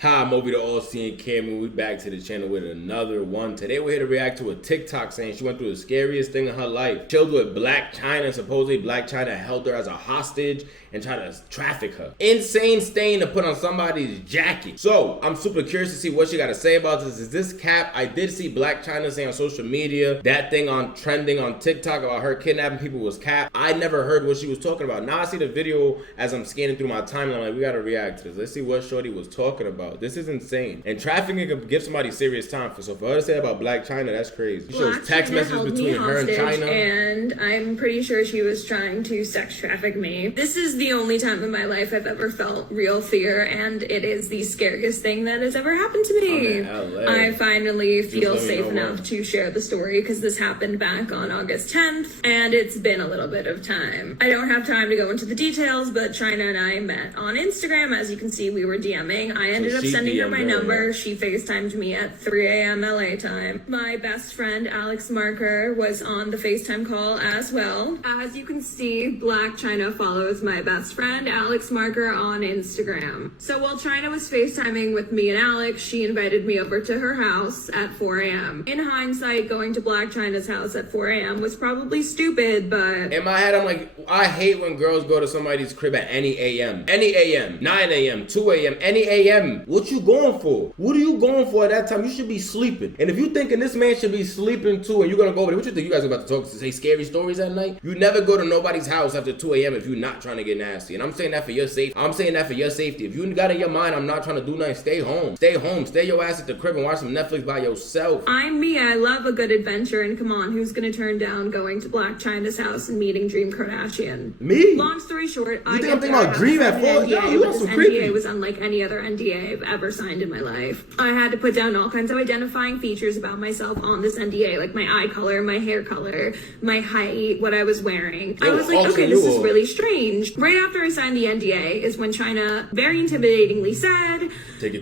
Hi, I'm over TheAllSeeingCamera. We back to the channel with another one. Today we're here to react to a TikTok saying she went through the scariest thing in her life. Chilled with Black Chyna. Supposedly Black Chyna held her as a hostage and tried to traffic her. Insane stain to put on somebody's jacket. So I'm super curious to see what she got to say about this. Is this cap? I did see Black Chyna say on social media that thing on trending on TikTok about her kidnapping people was cap. I never heard what she was talking about. Now I see the video as I'm scanning through my timeline. I'm like, we gotta react to this. Let's see what shorty was talking about. This is insane. And trafficking could give somebody serious time for. So for her to say about Black Chyna, that's crazy. She shows text messages between her and Chyna. And I'm pretty sure she was trying to sex traffic me. This is the only time in my life I've ever felt real fear, and it is the scariest thing that has ever happened to me. I finally feel safe enough to share the story because this happened back on August 10th, and it's been a little bit of time. I don't have time to go into the details, but Chyna and I met on Instagram. As you can see, we were DMing. I ended up sending her my number. She FaceTimed me at 3 a.m. LA time. My best friend, Alex Marker, was on the FaceTime call as well. As you can see, Black Chyna follows my best friend, Alex Marker, on Instagram. So while Chyna was FaceTiming with me and Alex, she invited me over to her house at 4 a.m. In hindsight, going to Black Chyna's house at 4 a.m. was probably stupid, but... In my head, I'm like, I hate when girls go to somebody's crib at any a.m. Any a.m. 9 a.m. 2 a.m. Any a.m. What you going for? What are you going for at that time? You should be sleeping. And if you thinking this man should be sleeping too, and you're gonna go over there, what you think you guys are about to talk to say scary stories at night? You never go to nobody's house after 2 a.m. if you're not trying to get nasty. And I'm saying that for your safety. I'm saying that for your safety. If you got in your mind, I'm not trying to do nothing, stay home. Stay home. Stay your ass at the crib and watch some Netflix by yourself. I'm me. I love a good adventure, and come on, who's gonna turn down going to Black Chyna's house and meeting Dream Kardashian? Me? Long story short, you think I'm thinking about Dream at 4? Yeah, you this some creepy. NDA was unlike any other NDA I've ever signed in my life. I had to put down all kinds of identifying features about myself on this NDA, like my eye color, my hair color, my height, what I was wearing. I was like, okay, this is really strange. Right after I signed the NDA is when Chyna very intimidatingly said,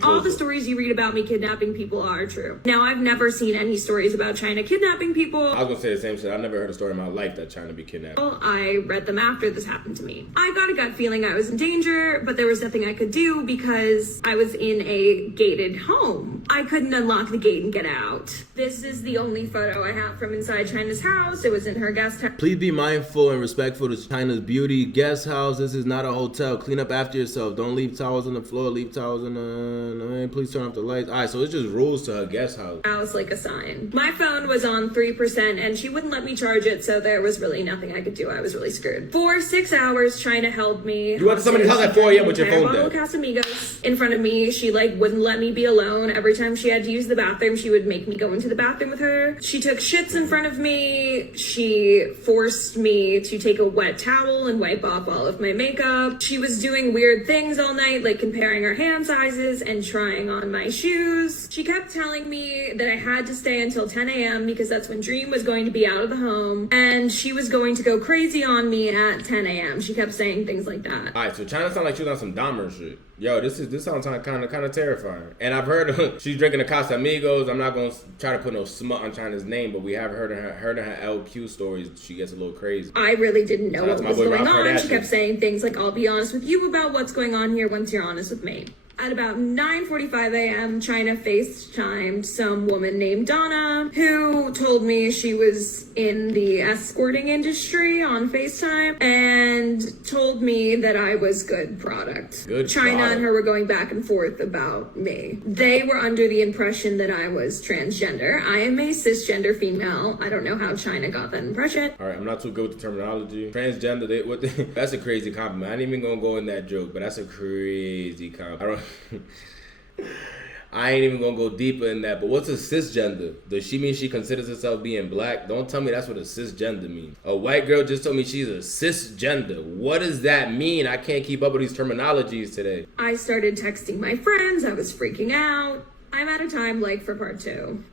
all the stories you read about me kidnapping people are true. Now, I've never seen any stories about Chyna kidnapping people. I was gonna say the same shit. I never heard a story in my life that Chyna be kidnapped. I read them after this happened to me. I got a gut feeling I was in danger, but there was nothing I could do because I was in a gated home. I couldn't unlock the gate and get out. This is the only photo I have from inside Chyna's house. It was in her guest house. Please be mindful and respectful to Chyna's beauty guest house. This is not a hotel. Clean up after yourself. Don't leave towels on the floor. Leave towels on the... Please turn off the lights. All right, so it's just rules to her guest house. House like a sign. My phone was on 3% and she wouldn't let me charge it, so there was really nothing I could do. I was really screwed. For 6 hours, Chyna held me. You went to somebody's house at 4 a.m. with your phone dead. Casamigos in front of me. She wouldn't let me be alone. Every time she had to use the bathroom, she would make me go into the bathroom with her. She took shits in front of me. She forced me to take a wet towel and wipe off all of my makeup. She was doing weird things all night, like comparing her hand sizes and trying on my shoes. She kept telling me that I had to stay until 10 a.m. because that's when Dream was going to be out of the home, and she was going to go crazy on me at 10 a.m. She kept saying things like that. All right, so Chyna sounds like she was on some Dahmer shit. Yo, this sounds kind of terrifying. And I've heard she's drinking a Casamigos. I'm not gonna try to put no smut on Chyna's name, but we have heard in her LQ stories she gets a little crazy. I really didn't know what was going on. She kept saying things like, "I'll be honest with you about what's going on here once you're honest with me." At about 9:45 a.m., Chyna FaceTimed some woman named Donna, who told me she was in the escorting industry on FaceTime and told me that I was good product. Chyna and her were going back and forth about me. They were under the impression that I was transgender. I am a cisgender female. I don't know how Chyna got that impression. All right, I'm not too good with the terminology. Transgender, that's a crazy compliment. I ain't even gonna go in that joke, but that's a crazy compliment. I ain't even gonna go deeper in that, but what's a cisgender? Does she mean she considers herself being black? Don't tell me that's what a cisgender means. A white girl just told me she's a cisgender. What does that mean? I can't keep up with these terminologies today. I started texting my friends. I was freaking out. I'm out of time, for part 2.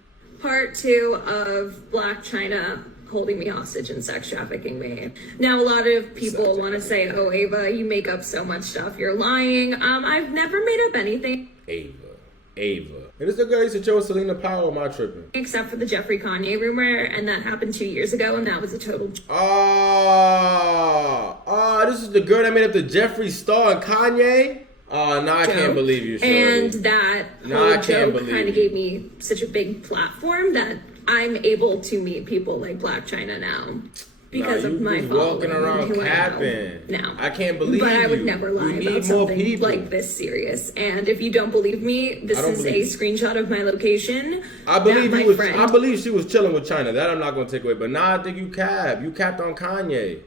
Part 2 of Black Chyna holding me hostage and sex trafficking me. Now, a lot of people want to say, oh, Ava, you make up so much stuff. You're lying. I've never made up anything. Ava. And it's the girl I used to chill with Selena Powell. Am I tripping? Except for the Jeffrey Kanye rumor, and that happened 2 years ago, and that was a total... This is the girl that made up the Jeffree Star and Kanye? Oh, no, I can't believe you, shorty. And that whole joke kind of gave me such a big platform that I'm able to meet people like Black Chyna now. Because of my walking around capping. Now. I can't believe you. But I would never lie about something like this serious. And if you don't believe me, this is a screenshot of my location. I believe she was chilling with Chyna. That I'm not gonna take away. But now I think you capped. You capped on Kanye.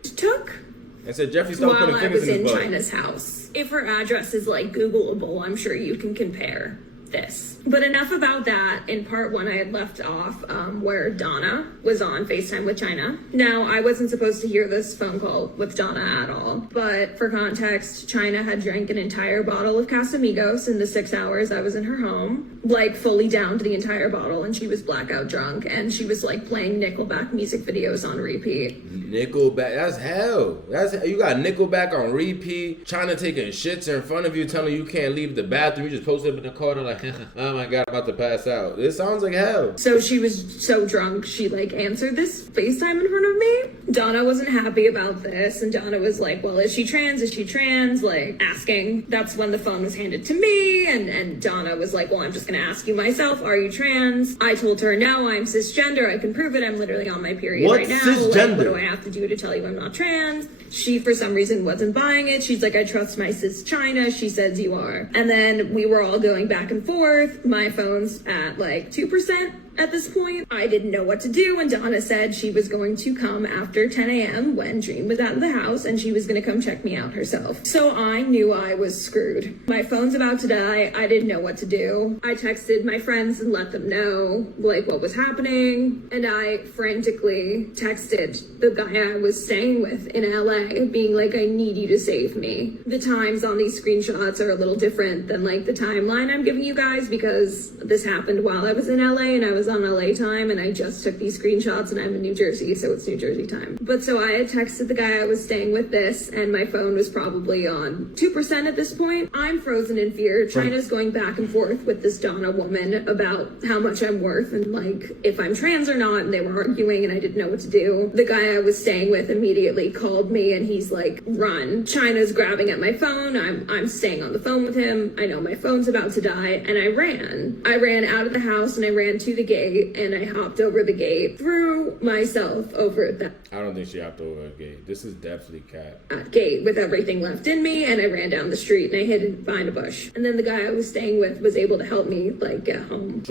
And said Jeffree Star putting fingers in his butt. While I was in Chyna's house. If her address is like Googleable, I'm sure you can compare this. But enough about that. In part one, I had left off where Donna was on FaceTime with Chyna. Now, I wasn't supposed to hear this phone call with Donna at all. But for context, Chyna had drank an entire bottle of Casamigos in the 6 hours I was in her home. Like, fully downed the entire bottle, and she was blackout drunk. And she was, like, playing Nickelback music videos on repeat. Nickelback, that's hell. You got Nickelback on repeat. Chyna taking shits in front of you, telling you can't leave the bathroom. You just posted up in the corner like, oh my God, I'm about to pass out. This sounds like hell. So she was so drunk, she like answered this FaceTime in front of me. Donna wasn't happy about this, and Donna was like, well, is she trans? Is she trans? Like, asking. That's when the phone was handed to me, and Donna was like, well, I'm just gonna ask you myself, are you trans? I told her, no, I'm cisgender. I can prove it. I'm literally on my period right now. Cisgender? Like, what do I have to do to tell you I'm not trans? She, for some reason, wasn't buying it. She's like, I trust my cis Chyna. She says you are. And then we were all going back and forth. My phone's at like 2% at this point. I didn't know what to do, and Donna said she was going to come after 10 a.m. when Dream was out of the house, and she was going to come check me out herself. So I knew I was screwed. My phone's about to die. I didn't know what to do. I texted my friends and let them know like what was happening, and I frantically texted the guy I was staying with in LA, being like, I need you to save me. The times on these screenshots are a little different than like the timeline I'm giving you guys, because this happened while I was in LA and I was on LA time, and I just took these screenshots, and I'm in New Jersey, so it's New Jersey time. But so I had texted the guy I was staying with this, and my phone was probably on 2% at this point. I'm frozen in fear. Chyna's going back and forth with this Donna woman about how much I'm worth and like if I'm trans or not, and they were arguing, and I didn't know what to do. The guy I was staying with immediately called me, and he's like, run. Chyna's grabbing at my phone. I'm staying on the phone with him. I know my phone's about to die, and I ran. I ran out of the house, and I ran to the gate, and I hopped over the gate, threw myself over that. I don't think she hopped over a gate. This is definitely cat. Gate with everything left in me, and I ran down the street, and I hid behind a bush. And then the guy I was staying with was able to help me like get home.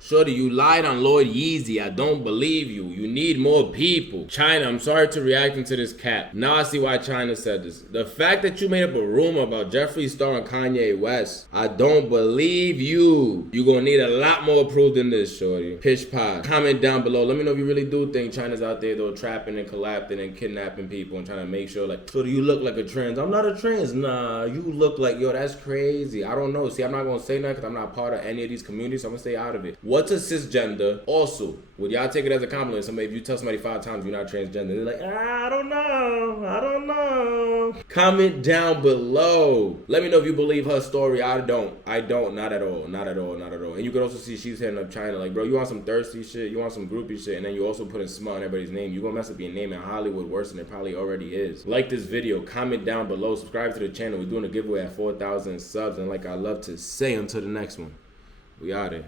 Shorty, you lied on Lord Yeezy. I don't believe you. You need more people. Chyna, I'm sorry to reacting to this cap. Now I see why Chyna said this. The fact that you made up a rumor about Jeffree Star and Kanye West, I don't believe you. You're gonna need a lot more proof than this, shorty. Pish pod. Comment down below. Let me know if you really do think Chyna's out there though trapping and collapsing and kidnapping people and trying to make sure like, so do you look like a trans? I'm not a trans. Nah, you look like, yo, that's crazy. I don't know. See, I'm not gonna say nothing because I'm not part of any of these communities, so I'm gonna stay out of it. What's a cisgender? Also, would y'all take it as a compliment? Somebody, if you tell somebody 5 times you're not transgender, they're like, I don't know. Comment down below. Let me know if you believe her story. I don't, not at all. And you can also see she's hitting up Chyna like, bro, you want some thirsty shit, you want some groupie shit, and then you also putting smut on everybody's name. You gonna mess up your name in Hollywood worse than it probably already is. Like this video, comment down below, subscribe to the channel. We're doing a giveaway at 4,000 subs, and like I love to say, until the next one, we out here.